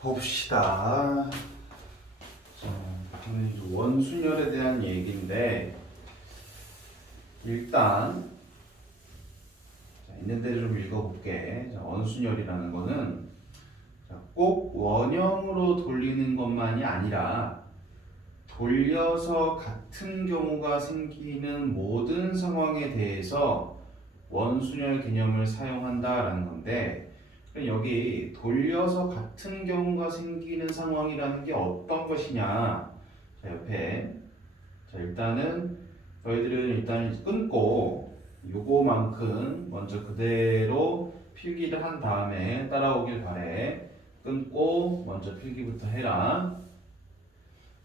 봅시다. 자, 오늘 이제 원순열에 대한 얘기인데 일단 있는 대로 좀 읽어볼게. 자, 원순열이라는 거는 꼭 원형으로 돌리는 것만이 아니라 돌려서 같은 경우가 생기는 모든 상황에 대해서 원순열 개념을 사용한다라는 건데, 여기 돌려서 같은 경우가 생기는 상황이라는 게 어떤 것이냐. 자, 옆에 일단은 너희들은 일단 끊고 요거만큼 먼저 그대로 필기를 한 다음에 따라오길 바래. 끊고 먼저 필기부터 해라.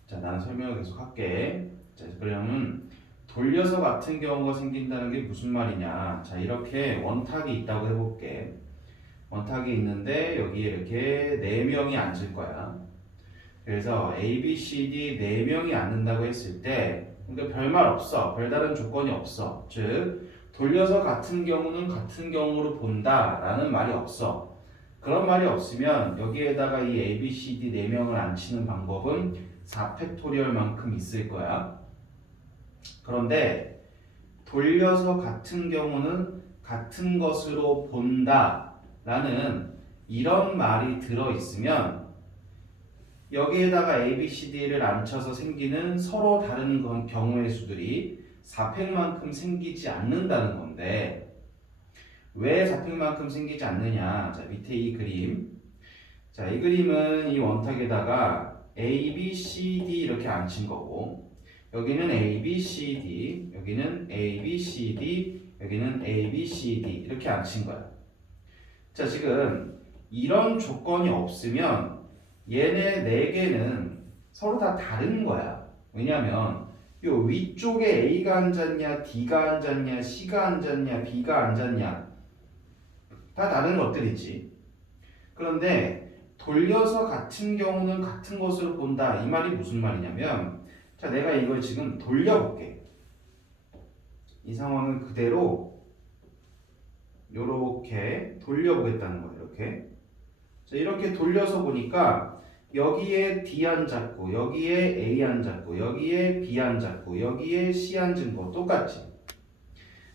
자, 나는 설명을 계속 할게. 자, 그러면 돌려서 같은 경우가 생긴다는 게 무슨 말이냐. 자, 이렇게 원탁이 있다고 해볼게. 원탁이 있는데 여기에 이렇게 4명이 앉을 거야. 그래서 A, B, C, D 4명이 앉는다고 했을 때, 그러니까 별말 없어. 별다른 조건이 없어. 즉 돌려서 같은 경우는 같은 경우로 본다 라는 말이 없어. 그런 말이 없으면 여기에다가 이 A, B, C, D 4명을 앉히는 방법은 4팩토리얼만큼 있을 거야. 그런데 돌려서 같은 경우는 같은 것으로 본다 라는 이런 말이 들어있으면 여기에다가 A, B, C, D를 앉혀서 생기는 서로 다른 경우의 수들이 4팩만큼 생기지 않는다는 건데, 왜 4팩만큼 생기지 않느냐. 자, 밑에 이 그림. 자, 이 그림은 이 원탁에다가 A, B, C, D 이렇게 앉힌 거고, 여기는 A, B, C, D, 여기는 A, B, C, D, 여기는 A, B, C, D 이렇게 앉힌 거야. 자, 지금 이런 조건이 없으면 얘네 4개는 서로 다 다른 거야. 왜냐면 요 위쪽에 A가 앉았냐, D가 앉았냐, C가 앉았냐, B가 앉았냐 다 다른 것들이지. 그런데 돌려서 같은 경우는 같은 것으로 본다. 이 말이 무슨 말이냐면, 자, 내가 이걸 지금 돌려볼게. 이 상황을 그대로 요렇게 돌려보겠다는 거예요. 이렇게. 자, 이렇게 돌려서 보니까 여기에 D 앉았고, 여기에 A 앉았고, 여기에 B 앉았고, 여기에 C 앉은 거 똑같지.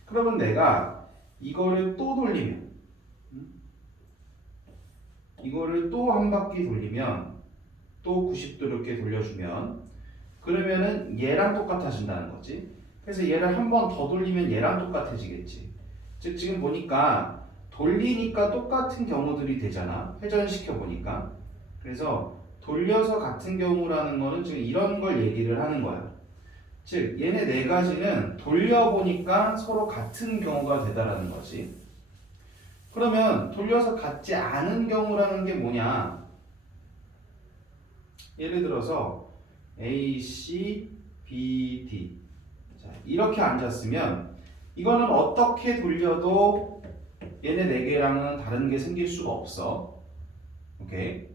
그러면 내가 이거를 또 돌리면, 이거를 또 한 바퀴 돌리면, 또 90도 이렇게 돌려주면, 그러면은 얘랑 똑같아진다는 거지. 그래서 얘를 한 번 더 돌리면 얘랑 똑같아지겠지. 즉 지금 보니까 돌리니까 똑같은 경우들이 되잖아. 회전시켜 보니까. 그래서 돌려서 같은 경우라는 거는 지금 이런 걸 얘기를 하는 거야. 즉 얘네 4가지는 돌려보니까 서로 같은 경우가 되다라는 거지. 그러면 돌려서 같지 않은 경우라는 게 뭐냐? 예를 들어서 A, C, B, D 자, 이렇게 앉았으면 이거는 어떻게 돌려도 얘네 4개랑은 다른 게 생길 수가 없어. 오케이?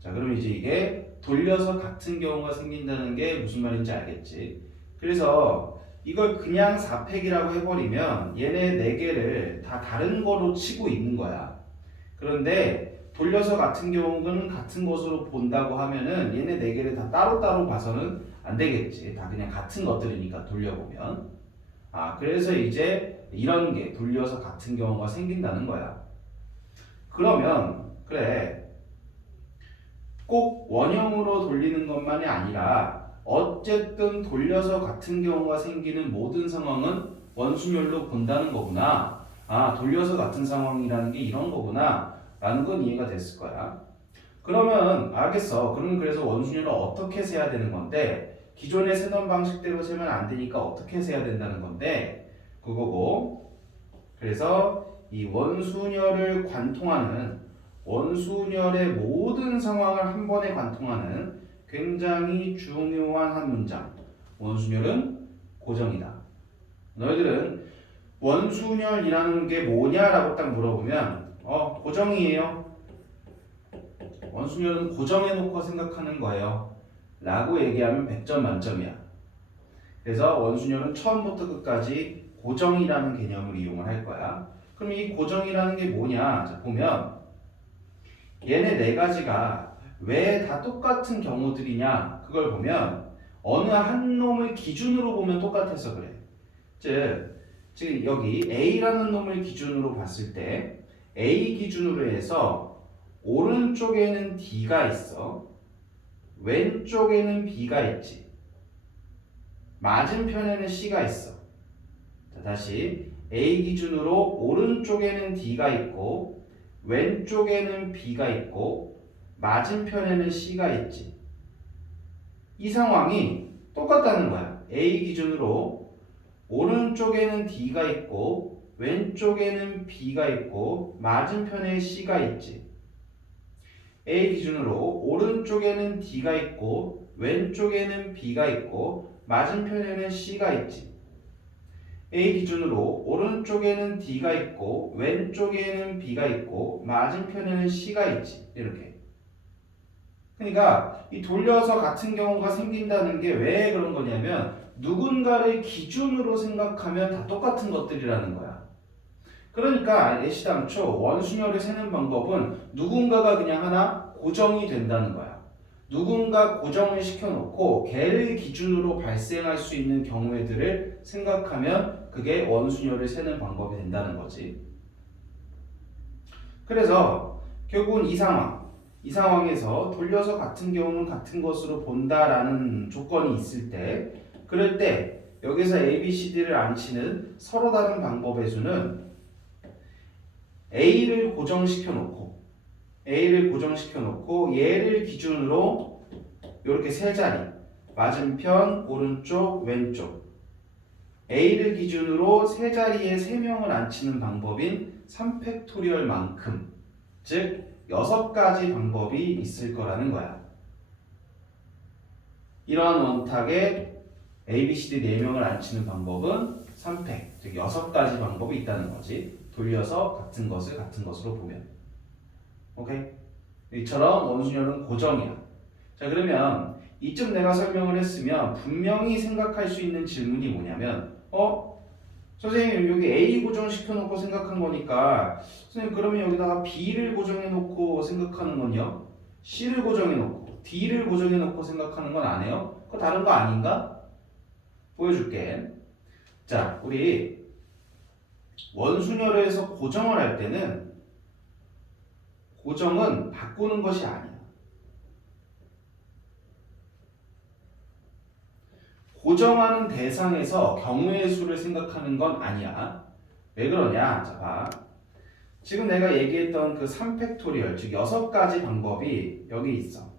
자, 그럼 이제 이게 돌려서 같은 경우가 생긴다는 게 무슨 말인지 알겠지? 그래서 이걸 그냥 4팩이라고 해버리면 얘네 4개를 다 다른 거로 치고 있는 거야. 그런데 돌려서 같은 경우는 같은 것으로 본다고 하면은 얘네 4개를 다 따로따로 봐서는 안 되겠지. 다 그냥 같은 것들이니까 돌려보면. 그래서 이제 이런 게 돌려서 같은 경우가 생긴다는 거야. 그러면 그래, 꼭 원형으로 돌리는 것만이 아니라 어쨌든 돌려서 같은 경우가 생기는 모든 상황은 원순열로 본다는 거구나. 돌려서 같은 상황이라는 게 이런 거구나 라는 건 이해가 됐을 거야. 그러면 알겠어. 그러면 그래서 원순열을 어떻게 세야 되는 건데, 기존에 세던 방식대로 세면 안 되니까 어떻게 세야 된다는 건데, 그거고. 그래서 이 원순열을 관통하는, 원순열의 모든 상황을 한 번에 관통하는 굉장히 중요한 한 문장. 원순열은 고정이다. 너희들은 원순열이라는 게 뭐냐라고 딱 물어보면 고정이에요. 원순열은 고정해놓고 생각하는 거예요. 라고 얘기하면 100점 만점이야. 그래서 원순열은 처음부터 끝까지 고정이라는 개념을 이용을 할 거야. 그럼 이 고정이라는 게 뭐냐? 자, 보면 얘네 4가지가 왜 다 똑같은 경우들이냐 그걸 보면 어느 한 놈을 기준으로 보면 똑같아서 그래. 즉 지금 여기 A라는 놈을 기준으로 봤을 때 A 기준으로 해서 오른쪽에는 D가 있어. 왼쪽에는 B가 있지. 맞은편에는 C가 있어. 자, 다시 A 기준으로 오른쪽에는 D가 있고 왼쪽에는 B가 있고 맞은편에는 C가 있지. 이 상황이 똑같다는 거야. A 기준으로 오른쪽에는 D가 있고 왼쪽에는 B가 있고 맞은편에 C가 있지. A 기준으로 오른쪽에는 D가 있고 왼쪽에는 B가 있고 맞은편에는 C가 있지. A 기준으로 오른쪽에는 D가 있고 왼쪽에는 B가 있고 맞은편에는 C가 있지. 이렇게. 그러니까 이 돌려서 같은 경우가 생긴다는 게 왜 그런 거냐면 누군가를 기준으로 생각하면 다 똑같은 것들이라는 거야. 그러니까 애시당초 원순열을 세는 방법은 누군가가 그냥 하나 고정이 된다는 거야. 누군가 고정을 시켜놓고 걔를 기준으로 발생할 수 있는 경우들을 생각하면 그게 원순열을 세는 방법이 된다는 거지. 그래서 결국은 이 상황에서 돌려서 같은 경우는 같은 것으로 본다라는 조건이 있을 때 그럴 때 여기서 A, B, C, D를 안 치는 서로 다른 방법의 수는 A를 고정시켜 놓고 얘를 기준으로 이렇게 세 자리 맞은편, 오른쪽, 왼쪽 A를 기준으로 세 자리에 세 명을 안 치는 방법인 3팩토리얼만큼 즉 6가지 방법이 있을 거라는 거야. 이러한 원탁에 A, B, C, D 4명을 안 치는 방법은 3팩, 즉 6가지 방법이 있다는 거지. 돌려서 같은 것을 같은 것으로 보면. 오케이? 이처럼 원순열은 고정이야. 자, 그러면 이쯤 내가 설명을 했으면 분명히 생각할 수 있는 질문이 뭐냐면 선생님 여기 A 고정시켜 놓고 생각한 거니까 선생님 그러면 여기다가 B를 고정해 놓고 생각하는 건요? C를 고정해 놓고 D를 고정해 놓고 생각하는 건 안 해요? 그거 다른 거 아닌가? 보여줄게. 자, 우리 원순열에서 고정을 할 때는 고정은 바꾸는 것이 아니야. 고정하는 대상에서 경우의 수를 생각하는 건 아니야. 왜 그러냐? 자, 봐. 지금 내가 얘기했던 그 3팩토리얼, 즉 6가지 방법이 여기 있어.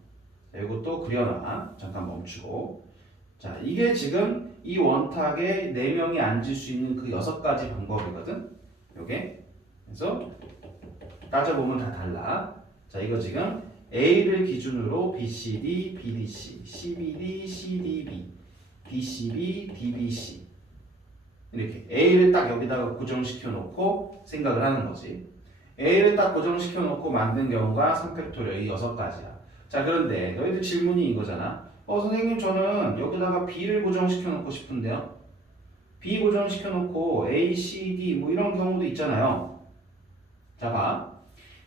자, 이것도 그려놔. 잠깐 멈추고. 자, 이게 지금 이 원탁에 4명이 앉을 수 있는 그 6가지 방법이거든. 요게. 그래서 따져보면 다 달라. 자, 이거 지금 A를 기준으로 BCD, BDC, CBD, CDB, DCB, DBC 이렇게 A를 딱 여기다가 고정시켜 놓고 생각을 하는 거지. A를 딱 고정시켜 놓고 만든 경우가 3팩토리얼 이 6가지야. 자, 그런데 너희들 질문이 이거잖아. 선생님 저는 여기다가 B를 고정시켜 놓고 싶은데요. B 고정시켜 놓고 A, C, D 뭐 이런 경우도 있잖아요. 자, 봐.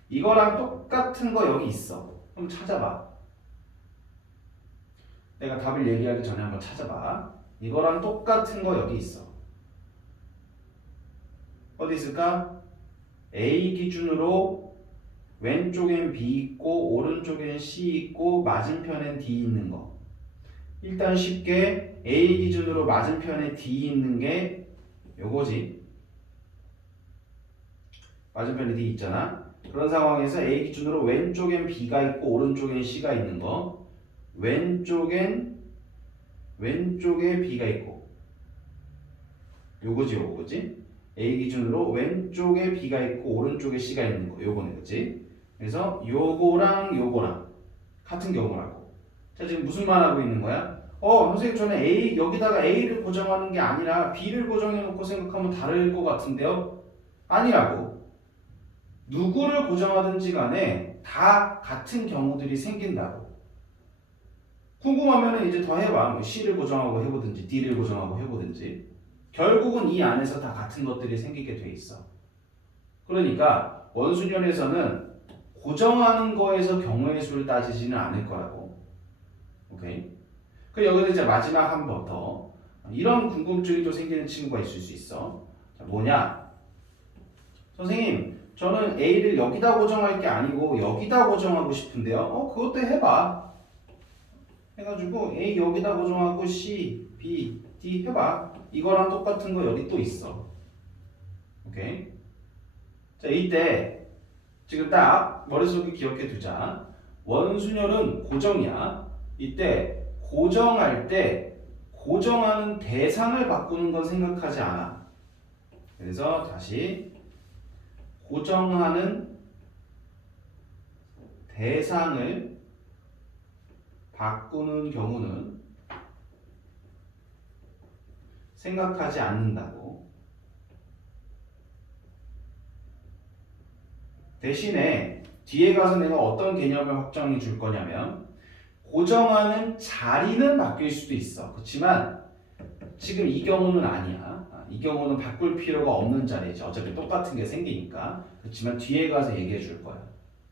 이거랑 똑같은 거 여기 있어. 한번 찾아봐. 내가 답을 얘기하기 전에 한번 찾아봐. 이거랑 똑같은 거 여기 있어. 어디 있을까? A 기준으로 왼쪽엔 B 있고 오른쪽엔 C 있고 맞은편엔 D 있는 거. 일단 쉽게 A 기준으로 맞은편에 D 있는 게 요거지. 맞은편에 D 있잖아. 그런 상황에서 A 기준으로 왼쪽엔 B가 있고 오른쪽엔 C가 있는 거. 왼쪽에 B가 있고 요거지. A 기준으로 왼쪽에 B가 있고 오른쪽에 C가 있는 거 요거네, 그치? 그래서 요거랑 같은 경우라고. 자, 지금 무슨 말 하고 있는 거야? 선생님 저는 여기다가 A를 고정하는 게 아니라 B를 고정해 놓고 생각하면 다를 것 같은데요? 아니라고. 누구를 고정하든지 간에 다 같은 경우들이 생긴다고. 궁금하면 이제 더 해봐. 뭐 C를 고정하고 해보든지 D를 고정하고 해보든지 결국은 이 안에서 다 같은 것들이 생기게 돼 있어. 그러니까 원순열에서는 고정하는 거에서 경우의 수를 따지지는 않을 거라고. 오케이? 그 여기서 이제 마지막 한 번 더 이런 궁금증이 또 생기는 친구가 있을 수 있어. 자, 뭐냐? 선생님, 저는 A를 여기다 고정할 게 아니고 여기다 고정하고 싶은데요. 그것도 해봐. 해가지고 A 여기다 고정하고 C, B, D 해봐. 이거랑 똑같은 거 여기 또 있어. 오케이? 자, 이때 지금 딱 머릿속에 기억해 두자. 원순열은 고정이야. 이때 고정할 때 고정하는 대상을 바꾸는 건 생각하지 않아. 그래서 다시 고정하는 대상을 바꾸는 경우는 생각하지 않는다고. 대신에 뒤에 가서 내가 어떤 개념을 확정해 줄 거냐면 고정하는 자리는 바뀔 수도 있어. 그렇지만 지금 이 경우는 아니야. 이 경우는 바꿀 필요가 없는 자리지. 어차피 똑같은 게 생기니까. 그렇지만 뒤에 가서 얘기해 줄 거야.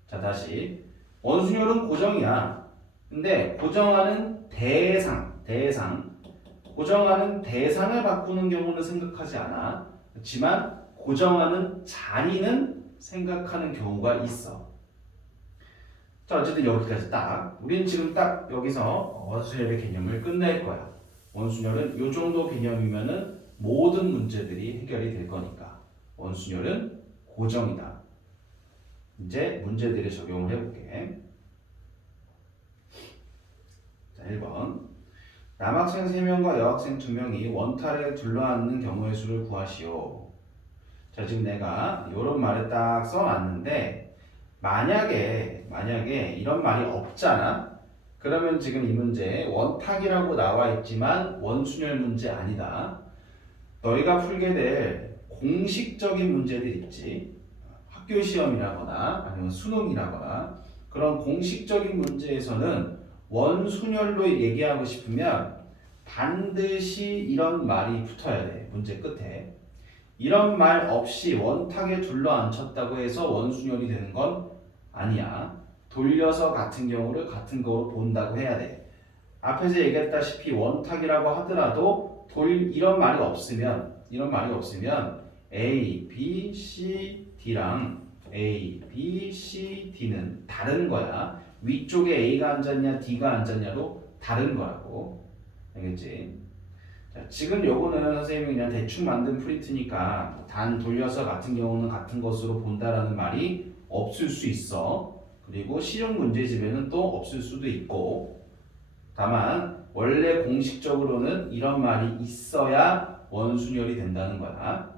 자, 다시 원순열은 고정이야. 근데 고정하는 대상 고정하는 대상을 바꾸는 경우는 생각하지 않아. 그렇지만 고정하는 자리는 생각하는 경우가 있어. 자, 어쨌든 여기까지 딱. 우리는 지금 딱 여기서 원순열의 개념을 끝낼 거야. 원순열은 이 정도 개념이면은 모든 문제들이 해결이 될 거니까. 원순열은 고정이다. 이제 문제들을 적용을 해볼게. 자, 1번. 남학생 3명과 여학생 2명이 원탈에 둘러앉는 경우의 수를 구하시오. 자, 지금 내가 이런 말을 딱 써놨는데 만약에 이런 말이 없잖아? 그러면 지금 이 문제 원탁이라고 나와 있지만 원순열 문제 아니다. 너희가 풀게 될 공식적인 문제들 있지. 학교 시험이라거나 아니면 수능이라거나 그런 공식적인 문제에서는 원순열로 얘기하고 싶으면 반드시 이런 말이 붙어야 돼. 문제 끝에. 이런 말 없이 원탁에 둘러앉혔다고 해서 원순열이 되는 건 아니야. 돌려서 같은 경우를 같은 거로 본다고 해야 돼. 앞에서 얘기했다시피 원탁이라고 하더라도 이런 말이 없으면 A, B, C, D랑 A, B, C, D는 다른 거야. 위쪽에 A가 앉았냐 D가 앉았냐로 다른 거라고. 알겠지? 자, 지금 요거는 선생님이 그냥 대충 만든 프린트니까 단 돌려서 같은 경우는 같은 것으로 본다라는 말이 없을 수 있어. 그리고 실용 문제집에는 또 없을 수도 있고. 다만 원래 공식적으로는 이런 말이 있어야 원순열이 된다는 거야.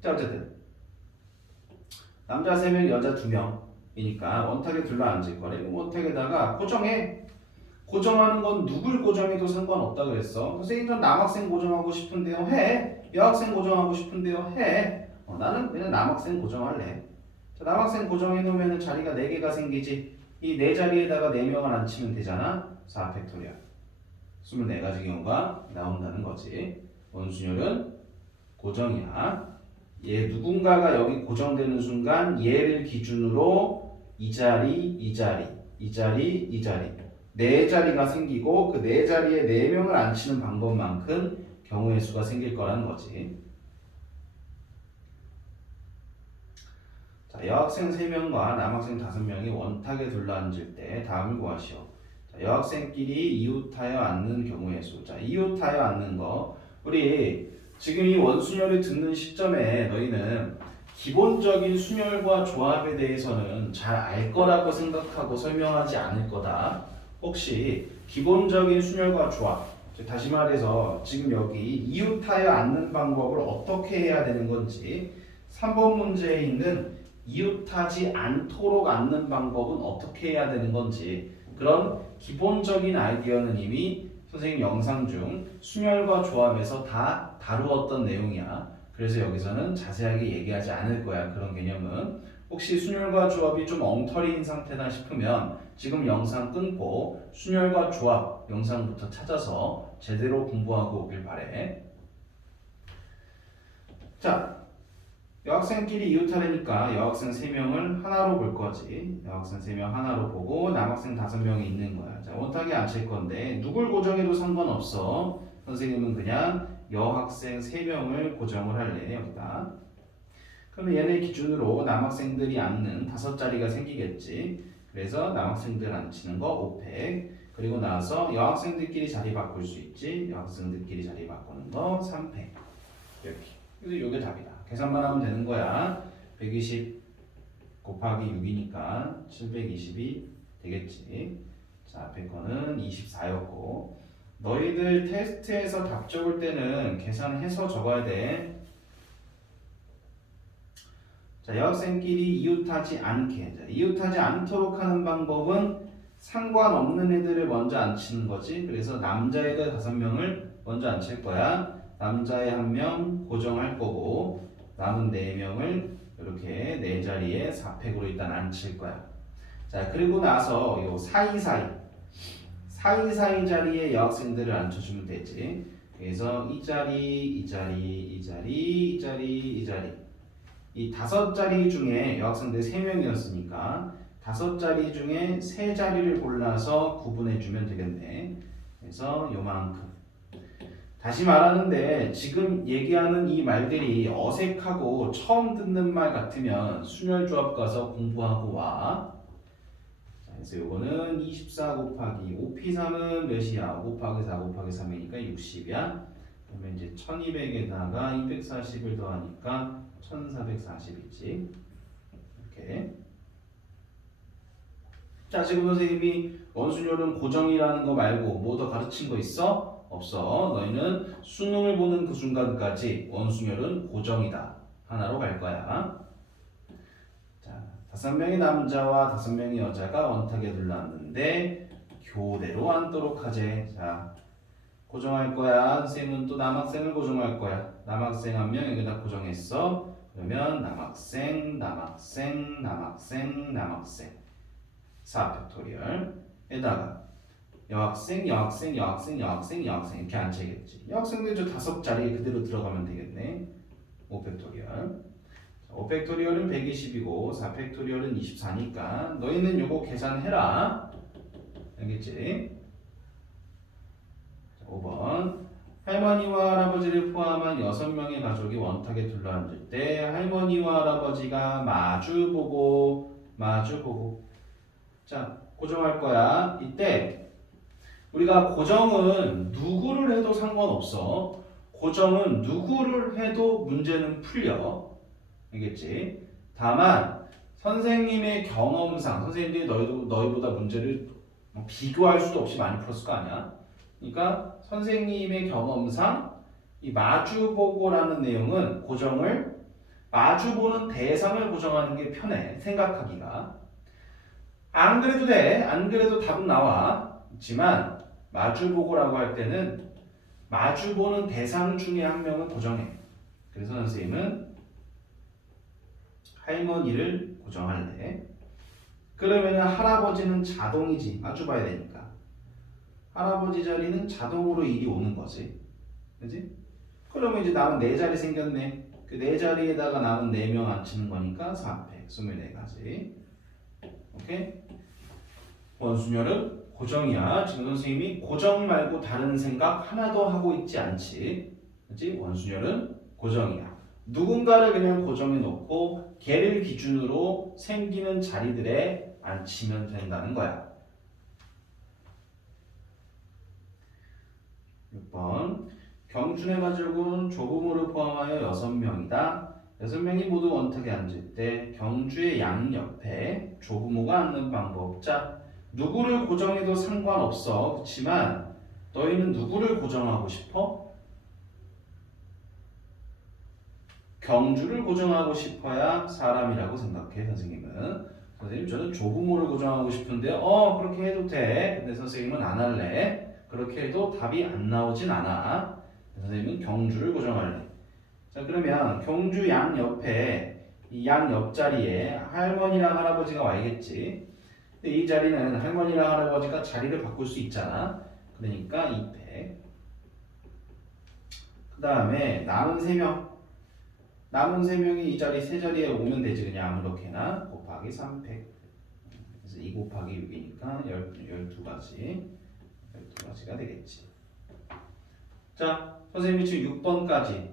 자, 어쨌든 남자 3명, 여자 2명이니까 원탁에 둘러앉을 거래. 원탁에다가 고정하는 건 누굴 고정해도 상관없다 그랬어. 선생님, 전 남학생 고정하고 싶은데요. 해. 여학생 고정하고 싶은데요. 해. 나는 그냥 남학생 고정할래. 자, 남학생 고정해 놓으면 자리가 4개가 생기지. 이 4자리에다가 4명을 앉히면 되잖아. 4팩토리얼. 24가지 경우가 나온다는 거지. 원순열은 고정이야. 얘 누군가가 여기 고정되는 순간 얘를 기준으로 이 자리 4자리가 생기고 그 4자리에 4명을 앉히는 방법만큼 경우의 수가 생길 거라는 거지. 자, 여학생 3명과 남학생 5명이 원탁에 둘러앉을 때 다음을 구하시오. 자, 여학생끼리 이웃하여 앉는 경우의 수. 자, 이웃하여 앉는 거. 우리 지금 이 원순열을 듣는 시점에 너희는 기본적인 순열과 조합에 대해서는 잘 알 거라고 생각하고 설명하지 않을 거다. 혹시 기본적인 순열과 조합, 다시 말해서 지금 여기 이웃하여 앉는 방법을 어떻게 해야 되는 건지 3번 문제에 있는 이웃하지 않도록 앉는 방법은 어떻게 해야 되는 건지 그런 기본적인 아이디어는 이미 선생님 영상 중 순열과 조합에서 다 다루었던 내용이야. 그래서 여기서는 자세하게 얘기하지 않을 거야. 그런 개념은. 혹시 순열과 조합이 좀 엉터리인 상태다 싶으면 지금 영상 끊고 순열과 조합 영상부터 찾아서 제대로 공부하고 오길 바래. 자, 여학생끼리 이웃하려니까 여학생 3명을 하나로 볼 거지. 여학생 3명 하나로 보고 남학생 5명이 있는 거야. 자, 원탁에 안 칠 건데 누굴 고정해도 상관없어. 선생님은 그냥 여학생 3명을 고정을 할래. 여기다. 그러면 얘네 기준으로 남학생들이 앉는 5자리가 생기겠지. 그래서 남학생들 앉히는 거 5팩. 그리고 나서 여학생들끼리 자리 바꿀 수 있지. 여학생들끼리 자리 바꾸는 거 3팩. 이렇게. 그래서 이게 답이다. 계산만 하면 되는 거야. 120 곱하기 6이니까 720이 되겠지. 자, 앞에 거는 24였고. 너희들 테스트에서 답 적을 때는 계산해서 적어야 돼. 자, 여학생끼리 이웃하지 않게. 자, 이웃하지 않도록 하는 방법은 상관없는 애들을 먼저 앉히는 거지. 그래서 남자애들 5명을 먼저 앉힐 거야. 남자애 1명 고정할 거고 남은 4명을 이렇게 4자리에 4팩으로 일단 앉힐 거야. 자, 그리고 나서 요 사이사이 자리에 여학생들을 앉혀주면 되지. 그래서 이 자리, 이 자리, 이 자리, 이 자리, 이 자리. 이 5자리 중에 여학생들 3명이었으니까 5자리 중에 3자리를 골라서 구분해주면 되겠네. 그래서 요만큼. 다시 말하는데 지금 얘기하는 이 말들이 어색하고 처음 듣는 말 같으면 순열조합 가서 공부하고 와. 자, 그래서 요거는 24 곱하기 5p3은 몇이야? 5 곱하기 4 곱하기 3이니까 60이야. 그러면 이제 1200에다가 240을 더하니까 1440이지. 이렇게. 자, 지금 선생님이 원순열은 고정이라는 거 말고 뭐 더 가르친 거 있어? 없어. 너희는 수능을 보는 그 순간까지 원순열은 고정이다. 하나로 갈 거야. 자, 5명의 남자와 5명의 여자가 원탁에 둘러앉는데 교대로 앉도록 하재. 자, 고정할 거야. 선생님은 또 남학생을 고정할 거야. 남학생 1명 여기다 고정했어. 그러면 남학생, 남학생, 남학생, 남학생 4팩토리얼에다가 여학생, 여학생, 여학생, 여학생, 여학생 이렇게 앉혀야겠지. 여학생들 저 5자리에 그대로 들어가면 되겠네. 5팩토리얼. 5팩토리얼은 120이고 4팩토리얼은 24니까 너희는 요거 계산해라. 알겠지? 5번. 할머니와 할아버지를 포함한 6명의 가족이 원탁에 둘러앉을 때 할머니와 할아버지가 마주보고 자, 고정할 거야. 이때 우리가 고정은 누구를 해도 상관없어. 고정은 누구를 해도 문제는 풀려. 알겠지? 다만 선생님의 경험상 선생님들이 너희보다 문제를 비교할 수도 없이 많이 풀었을 거 아니야. 그러니까 선생님의 경험상 이 마주보고라는 내용은 고정을 마주보는 대상을 고정하는 게 편해. 생각하기가. 안 그래도 돼. 안 그래도 답은 나와. 있지만 마주보고라고 할 때는 마주보는 대상 중에 1명은 고정해. 그래서 선생님은 할머니를 고정할래. 그러면 할아버지는 자동이지. 마주봐야 되니까. 할아버지 자리는 자동으로 일이 오는 거지. 그지? 그러면 이제 남은 4자리 생겼네. 그 4자리에다가 남은 4명 앉히는 거니까 4팩, 24가지. 오케이? 원순열은 고정이야. 지금 선생님이 고정 말고 다른 생각 하나도 하고 있지 않지. 그치? 원순열은 고정이야. 누군가를 그냥 고정해 놓고 걔를 기준으로 생기는 자리들에 앉히면 된다는 거야. 6번. 경준의 가족은 조부모를 포함하여 6명이다. 6명이 모두 원탁에 앉을 때 경주의 양옆에 조부모가 앉는 방법. 자, 누구를 고정해도 상관없어. 그렇지만 너희는 누구를 고정하고 싶어? 경주를 고정하고 싶어야 사람이라고 생각해. 선생님은. 선생님 저는 조부모를 고정하고 싶은데요. 그렇게 해도 돼. 근데 선생님은 안 할래. 그렇게 해도 답이 안 나오진 않아. 선생님은 경주를 고정할래. 자, 그러면 경주 양 옆에 이 양 옆자리에 할머니랑 할아버지가 와야겠지. 근데 이 자리는 할머니랑 할아버지가 자리를 바꿀 수 있잖아. 그러니까 2팩. 그 다음에 남은 3명. 남은 3명이 이 자리 세 자리에 오면 되지. 그냥 아무렇게나 곱하기 3팩. 그래서 2 곱하기 6이니까 12가지 12가지가 되겠지. 자, 선생님이 지금 6번까지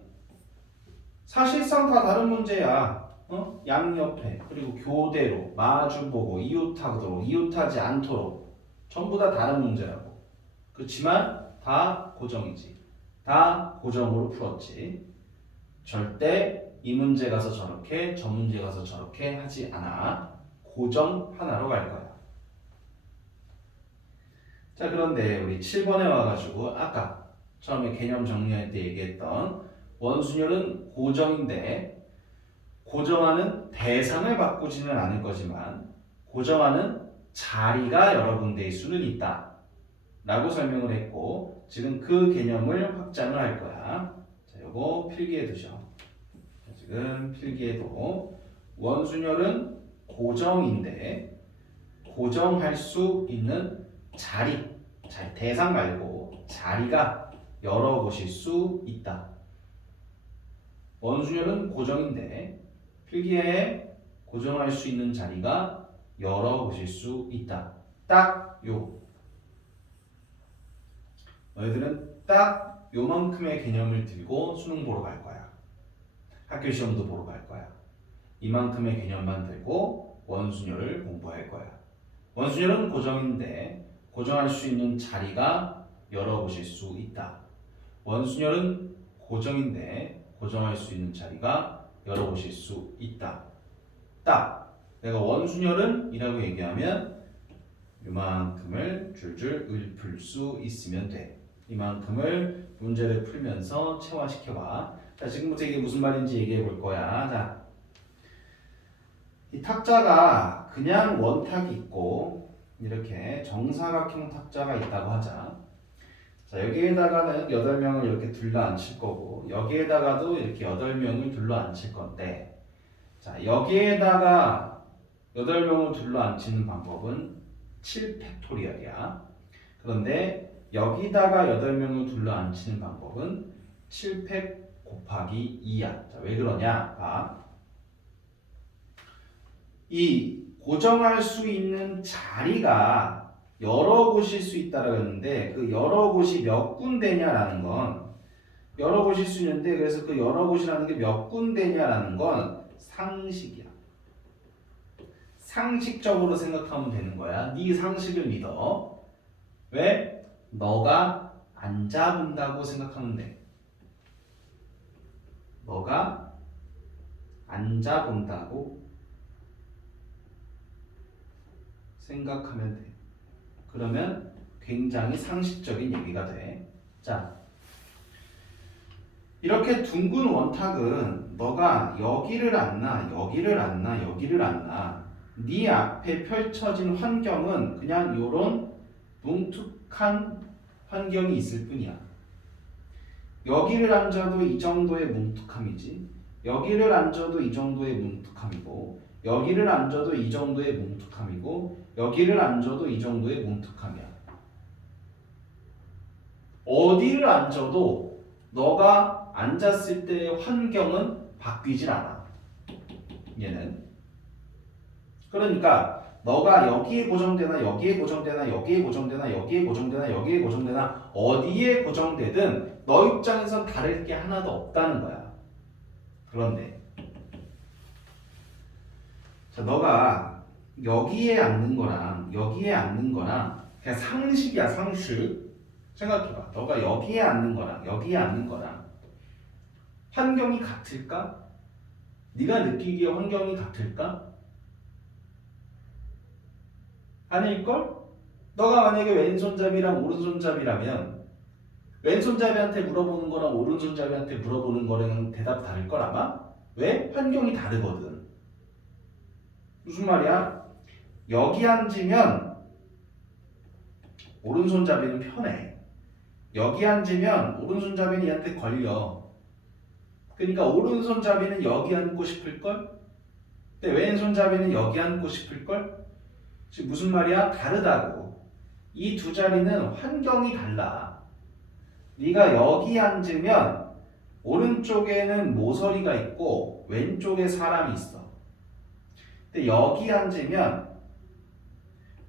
사실상 다 다른 문제야. 양옆에 그리고 교대로 마주보고 이웃하도록 이웃하지 않도록 전부 다 다른 문제라고. 그렇지만 다 고정이지. 다 고정으로 풀었지. 절대 이 문제 가서 저렇게 저 문제 가서 저렇게 하지 않아. 고정 하나로 갈 거야. 자, 그런데 우리 7번에 와가지고 아까 처음에 개념 정리할 때 얘기했던 원순열은 고정인데 고정하는 대상을 바꾸지는 않을 거지만 고정하는 자리가 여러 군데일 수는 있다 라고 설명을 했고, 지금 그 개념을 확장을 할 거야. 자, 요거 필기해 두죠. 자, 지금 필기해도 원순열은 고정인데 고정할 수 있는 자리, 대상 말고 자리가 여러 곳일 수 있다. 원순열은 고정인데 필기에 고정할 수 있는 자리가 여러 곳일 수 있다. 딱 요. 너희들은 딱 요만큼의 개념을 들고 수능 보러 갈 거야. 학교 시험도 보러 갈 거야. 이만큼의 개념만 들고 원순열을 공부할 거야. 원순열은 고정인데 고정할 수 있는 자리가 여러 곳일 수 있다. 원순열은 고정인데 고정할 수 있는 자리가 여러 곳일 수 있다. 딱 내가 원순열은 이라고 얘기하면 이만큼을 줄줄 읊을 수 있으면 돼. 이만큼을 문제를 풀면서 체화시켜봐. 자, 지금부터 이게 무슨 말인지 얘기해 볼 거야. 자, 이 탁자가 그냥 원탁이 있고 이렇게 정사각형 탁자가 있다고 하자. 자, 여기에다가는 8명을 이렇게 둘러앉힐 거고 여기에다가도 이렇게 8명을 둘러앉힐 건데, 자, 여기에다가 8명을 둘러앉히는 방법은 7팩토리얼이야. 그런데 여기다가 8명을 둘러앉히는 방법은 7팩 곱하기 2야. 자, 왜 그러냐? 봐. 이 고정할 수 있는 자리가 여러 곳일 수 있다라고 했는데 그 여러 곳이 몇 군데냐라는 건 여러 곳일 수 있는데, 그래서 그 여러 곳이라는 게 몇 군데냐라는 건 상식이야. 상식적으로 생각하면 되는 거야. 네 상식을 믿어. 왜? 너가 안 잡은다고 생각하면 돼. 너가 안 잡은다고 생각하면 돼. 그러면 굉장히 상식적인 얘기가 돼. 자, 이렇게 둥근 원탁은 너가 여기를 안 나, 여기를 안 나, 여기를 안 나. 네 앞에 펼쳐진 환경은 그냥 요런 뭉툭한 환경이 있을 뿐이야. 여기를 앉아도 이 정도의 뭉툭함이지, 여기를 앉아도 이 정도의 뭉툭함이고, 여기를 앉아도 이 정도의 뭉툭함이고, 여기를 앉아도 이 정도의 뭉툭함이야. 어디를 앉아도 너가 앉았을 때의 환경은 바뀌질 않아. 얘는. 그러니까 너가 여기에 고정되나 여기에 고정되나 여기에 고정되나 여기에 고정되나 여기에 고정되나 어디에 고정되든 너 입장에선 다를 게 하나도 없다는 거야. 그런데 자, 너가 여기에 앉는 거랑 여기에 앉는 거랑 그냥 상식이야. 상식. 생각해봐. 너가 여기에 앉는 거랑 여기에 앉는 거랑 환경이 같을까? 네가 느끼기에 환경이 같을까? 아닐걸? 너가 만약에 왼손잡이랑 오른손잡이라면 왼손잡이한테 물어보는 거랑 오른손잡이한테 물어보는 거랑 대답 다를걸 아마? 왜? 환경이 다르거든. 무슨 말이야? 여기 앉으면 오른손잡이는 편해. 여기 앉으면 오른손잡이는 얘한테 걸려. 그러니까 오른손잡이는 여기 앉고 싶을걸? 근데 왼손잡이는 여기 앉고 싶을걸? 지금 무슨 말이야? 다르다고. 이 두 자리는 환경이 달라. 네가 여기 앉으면 오른쪽에는 모서리가 있고 왼쪽에 사람이 있어. 근데 여기 앉으면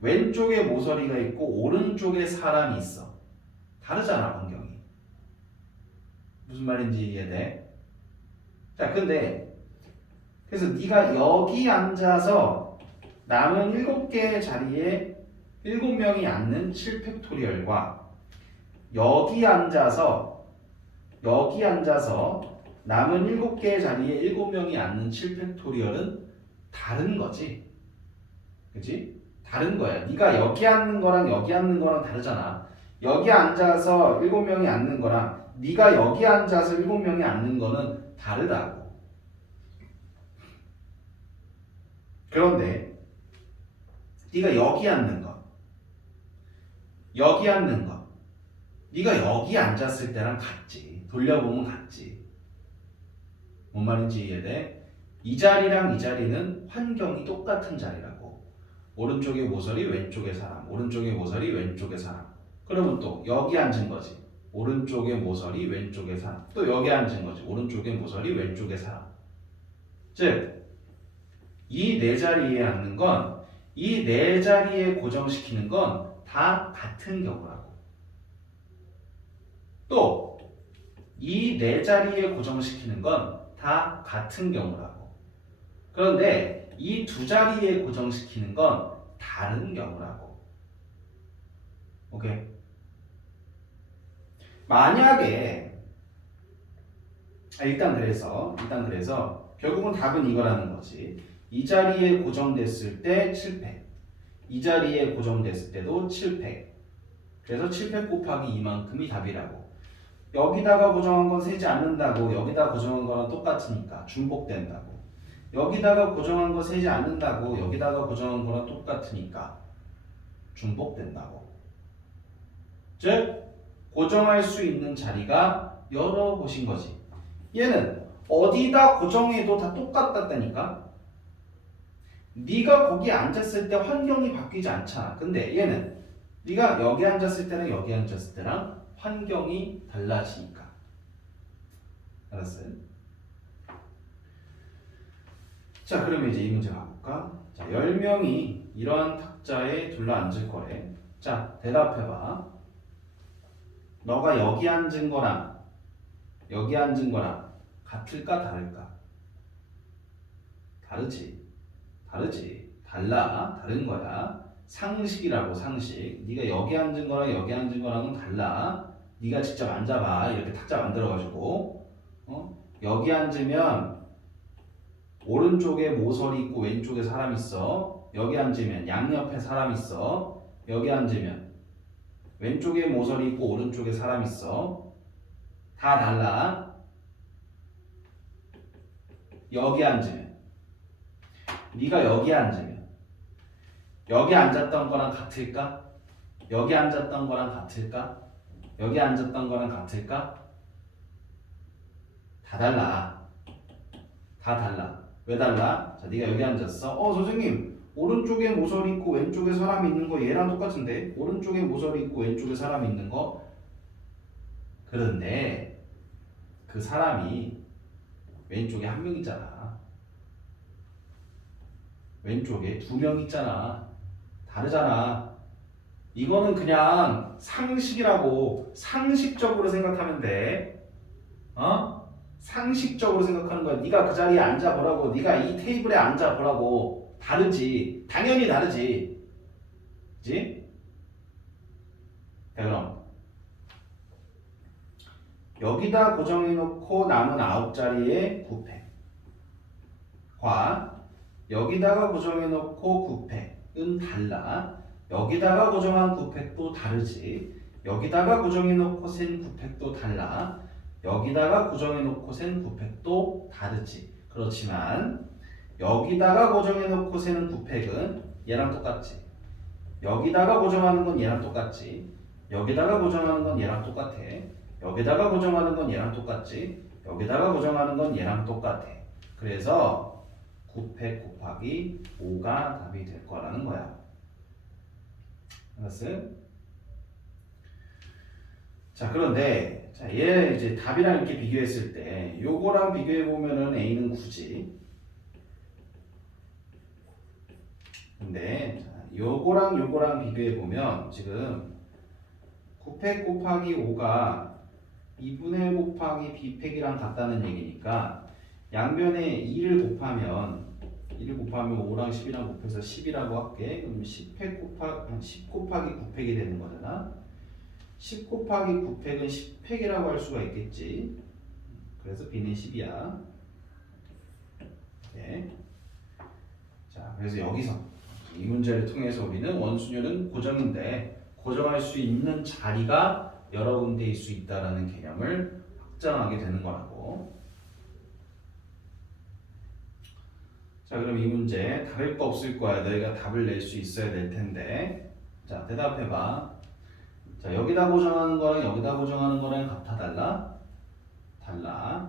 왼쪽에 모서리가 있고 오른쪽에 사람이 있어. 다르잖아, 환경이. 무슨 말인지 이해돼? 자, 근데 그래서 네가 여기 앉아서 남은 7개의 자리에 7명이 앉는 7팩토리얼과 여기 앉아서 남은 7개의 자리에 7명이 앉는 7팩토리얼은 다른 거지. 그치? 다른 거야. 네가 여기 앉는 거랑 여기 앉는 거랑 다르잖아. 여기 앉아서 7명이 앉는 거랑 네가 여기 앉아서 7명이 앉는 거는 다르다고. 그런데 네가 여기 앉는 거, 여기 앉는 거, 네가 여기 앉았을 때랑 같지. 돌려보면 같지. 뭔 말인지 이해돼? 이 자리랑 이 자리는 환경이 똑같은 자리라고. 오른쪽에 모서리, 왼쪽에 사람. 오른쪽에 모서리, 왼쪽에 사람. 그러면 또 여기 앉은 거지. 오른쪽에 모서리, 왼쪽에 사람. 또 여기 앉은 거지. 오른쪽에 모서리, 왼쪽에 사람. 즉, 이 네 자리에 앉는 건, 이 네 자리에 고정시키는 건 다 같은 경우라고. 또, 이 네 자리에 고정시키는 건 다 같은 경우라고. 그런데 이 두 자리에 고정시키는 건 다른 경우라고. 오케이? 만약에 일단 그래서 결국은 답은 이거라는 거지. 이 자리에 고정됐을 때 7팩, 이 자리에 고정됐을 때도 7팩. 그래서 7팩 곱하기 이만큼이 답이라고. 여기다가 고정한 건 세지 않는다고. 여기다 고정한 거랑 똑같으니까 중복된다고. 여기다가 고정한 거 세지 않는다고. 여기다가 고정한 거랑 똑같으니까 중복된다고. 즉 고정할 수 있는 자리가 여러 곳인 거지. 얘는 어디다 고정해도 다 똑같다니까. 네가 거기 앉았을 때 환경이 바뀌지 않잖아. 근데 얘는 네가 여기 앉았을 때랑 여기 앉았을 때랑 환경이 달라지니까. 알았어요? 자, 그러면 이제 이 문제 가볼까? 자, 10명이 이러한 탁자에 둘러앉을 거래. 자, 대답해봐. 너가 여기 앉은 거랑 여기 앉은 거랑 같을까 다를까? 다르지. 달라. 다른 거야. 상식이라고, 상식. 네가 여기 앉은 거랑 여기 앉은 거랑은 달라. 네가 직접 앉아봐. 이렇게 탁자 만들어가지고 여기 앉으면 오른쪽에 모서리 있고 왼쪽에 사람 있어. 여기 앉으면 양옆에 사람 있어. 여기 앉으면 왼쪽에 모서리 있고 오른쪽에 사람 있어. 다 달라. 여기 앉으면 네가 여기 앉으면 여기 앉았던 거랑 같을까? 여기 앉았던 거랑 같을까? 여기 앉았던 거랑 같을까? 다 달라. 왜 달라? 자, 네가 여기 앉았어. 선생님, 오른쪽에 모서리 있고 왼쪽에 사람이 있는 거 얘랑 똑같은데? 오른쪽에 모서리 있고 왼쪽에 사람이 있는 거? 그런데 그 사람이 왼쪽에 한 명 있잖아. 왼쪽에 2명 있잖아. 다르잖아. 이거는 그냥 상식이라고. 상식적으로 생각하면 돼. 상식적으로 생각하는 거야. 네가 그 자리에 앉아보라고. 네가 이 테이블에 앉아보라고. 다르지. 당연히 다르지. 그치? 자, 그럼 여기다 고정해놓고 남은 9자리에 9팩과 여기다가 고정해놓고 9팩은 달라. 여기다가 고정한 9팩도 다르지. 여기다가 고정해놓고 센 9팩도 달라. 여기다가 고정해놓고 센 9팩도 다르지. 그렇지만 여기다가 고정해놓고 세는 9팩은 얘랑 똑같지. 여기다가 고정하는 건 얘랑 똑같지. 여기다가 고정하는 건 얘랑 똑같아. 여기다가 고정하는 건 얘랑 똑같지. 여기다가 고정하는 건 얘랑 똑같아. 그래서 9팩 곱하기 5가 답이 될 거라는 거야. 알았어요? 자, 그런데 자, 얘 이제 답이랑 이렇게 비교했을 때 요거랑 비교해 보면은 A는 9지. 근데 자, 요거랑 비교해 보면 지금 9팩 곱하기 5가 2분의 1 곱하기 b팩이랑 같다는 얘기니까 양변에 2를 곱하면 5랑 10이랑 곱해서 10이라고 할게. 그럼 10 곱하기 9팩이 되는 거잖아. 10 곱하기 9팩은 10팩이라고 할 수가 있겠지. 그래서 b는 10이야. 네. 자, 그래서 여기서 이 문제를 통해서 우리는 원순열은 고정인데 고정할 수 있는 자리가 여러 군데일 수 있다라는 개념을 확장하게 되는 거라고. 자, 그럼 이 문제 다를 거 없을 거야. 너희가 답을 낼 수 있어야 될 텐데. 자, 대답해봐. 자, 여기다 고정하는 거랑 여기다 고정하는 거랑 같아 달라? 달라.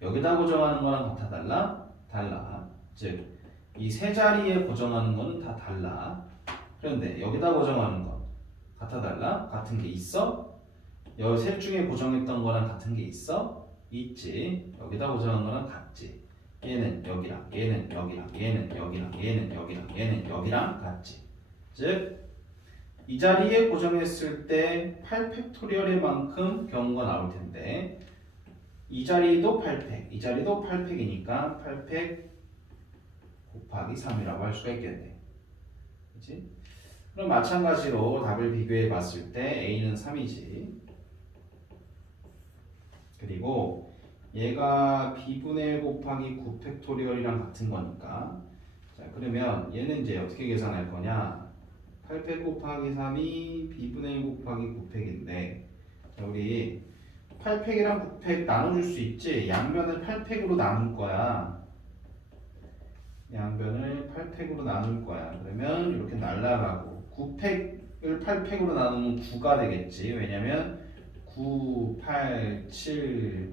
여기다 고정하는 거랑 같아 달라? 달라. 즉, 이 세 자리에 고정하는 거는 다 달라. 그런데 여기다 고정하는 거 같아 달라? 같은 게 있어? 여기 셋 중에 고정했던 거랑 같은 게 있어? 있지. 여기다 고정한 거랑 같지. 얘는 여기랑 얘는 여기랑 얘는 여기랑 얘는 여기랑 얘는 여기랑 같지. 즉 이 자리에 고정했을 때 8팩토리얼의 만큼 경우가 나올 텐데 이 자리도 8팩, 이 자리도 8팩이니까 8팩 곱하기 3이라고 할 수가 있겠네. 그렇지? 그럼 마찬가지로 답을 비교해 봤을 때 A는 3이지. 그리고 얘가 b분의 1 곱하기 9팩토리얼이랑 같은 거니까 자, 그러면 얘는 이제 어떻게 계산할 거냐? 8팩 곱하기 3이 b분의 1 곱하기 9팩인데 자, 우리 8팩이랑 9팩 나눠줄 수 있지? 양변을 8팩으로 나눌 거야. 양변을 8팩으로 나눌 거야. 그러면 이렇게 날라가고 9팩을 8팩으로 나누면 9가 되겠지. 왜냐면 9, 8, 7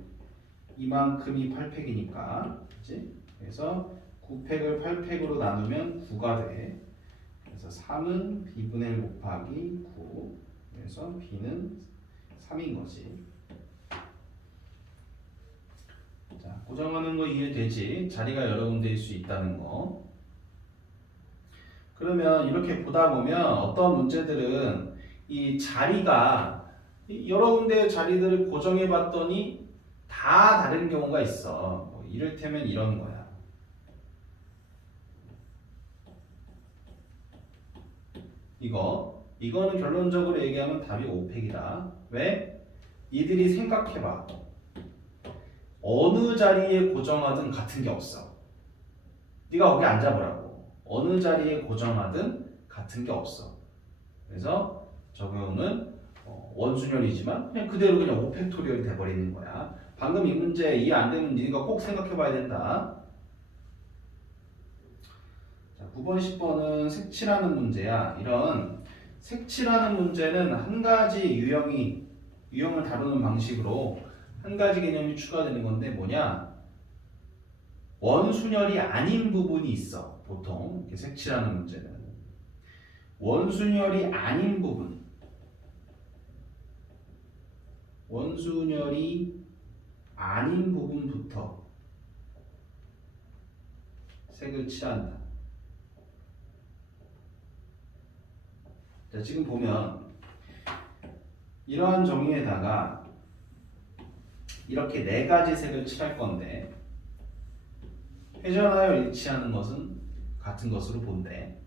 이만큼이 8팩이니까. 그치? 그래서 9팩을 8팩으로 나누면 9가 돼. 그래서 3은 b분의 1 곱하기 9. 그래서 b는 3인 거지. 자, 고정하는 거 이해되지? 자리가 여러 군데일 수 있다는 거. 그러면 이렇게 보다 보면 어떤 문제들은 이 자리가 여러 군데의 자리들을 고정해 봤더니 다 다른 경우가 있어. 뭐 이를테면 이런 거야. 이거는 결론적으로 얘기하면 답이 5팩이다. 왜? 이들이 생각해봐. 어느 자리에 고정하든 같은 게 없어. 네가 거기 앉아보라고. 어느 자리에 고정하든 같은 게 없어. 그래서 저 경우는 원순열이지만 그냥 그대로 그냥 5팩토리얼이 돼버리는 거야. 방금 이 문제 이해 안 되면 네가 꼭 생각해봐야 된다. 자, 9번, 10번은 색칠하는 문제야. 이런 색칠하는 문제는 한 가지 유형을 다루는 방식으로 한 가지 개념이 추가되는 건데 뭐냐? 원순열이 아닌 부분이 있어. 보통 이렇게 색칠하는 문제는 원순열이 아닌 부분, 원순열이 아닌 부분부터 색을 칠한다. 자, 지금 보면 이러한 종이에다가 이렇게 네 가지 색을 칠할 건데 회전하여 일치하는 것은 같은 것으로 본대.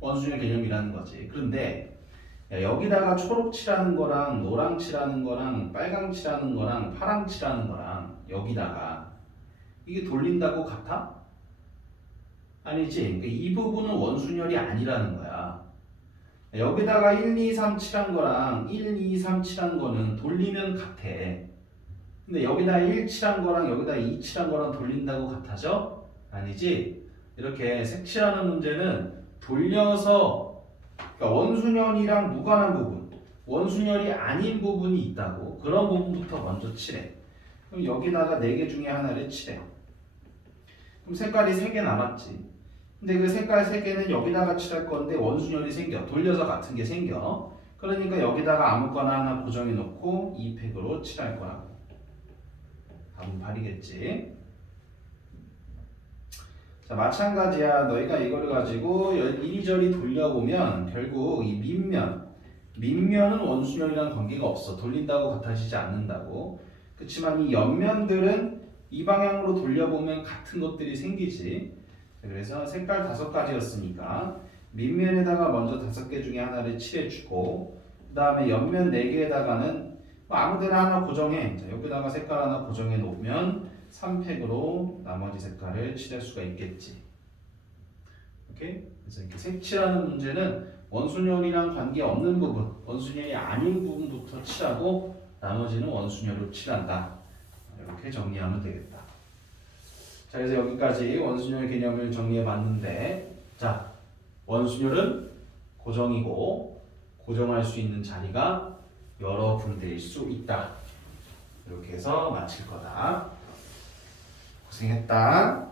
원순열 개념이라는 거지. 그런데 여기다가 초록 칠하는 거랑 노랑 칠하는 거랑 빨강 칠하는 거랑 파랑 칠하는 거랑 여기다가 이게 돌린다고 같아? 아니지. 그러니까 이 부분은 원순열이 아니라는 거야. 여기다가 1, 2, 3 칠한 거랑 1, 2, 3 칠한 거는 돌리면 같아. 근데 여기다 1 칠한 거랑 여기다 2 칠한 거랑 돌린다고 같아져? 아니지. 이렇게 색칠하는 문제는 돌려서 그러니까 원순열이랑 무관한 부분, 원순열이 아닌 부분이 있다고. 그런 부분부터 먼저 칠해. 그럼 여기다가 4개 중에 하나를 칠해. 그럼 색깔이 3개 남았지. 근데 그 색깔 3개는 여기다가 칠할 건데 원순열이 생겨. 돌려서 같은 게 생겨. 그러니까 여기다가 아무거나 하나 고정해 놓고 2팩으로 칠할 거라고. 답은 8이겠지. 자, 마찬가지야. 너희가 이거를 가지고 이리저리 돌려보면 결국 이 밑면은 원순열이랑 관계가 없어. 돌린다고 같아지지 않는다고. 그렇지만 이 옆면들은 이 방향으로 돌려보면 같은 것들이 생기지. 그래서 색깔 5가지였으니까 밑면에다가 먼저 5개 중에 하나를 칠해주고 그 다음에 옆면 4개에다가는 뭐 아무데나 하나 고정해. 자, 여기다가 색깔 하나 고정해 놓으면 3팩으로 나머지 색깔을 칠할 수가 있겠지. 오케이? 그래서 이렇게 색칠하는 문제는 원순열이랑 관계없는 부분, 원순열이 아닌 부분부터 칠하고 나머지는 원순열로 칠한다. 이렇게 정리하면 되겠다. 자, 그래서 여기까지 원순열 개념을 정리해 봤는데, 자, 원순열은 고정이고 고정할 수 있는 자리가 여러 군데일 수 있다. 이렇게 해서 마칠 거다. 고생했다.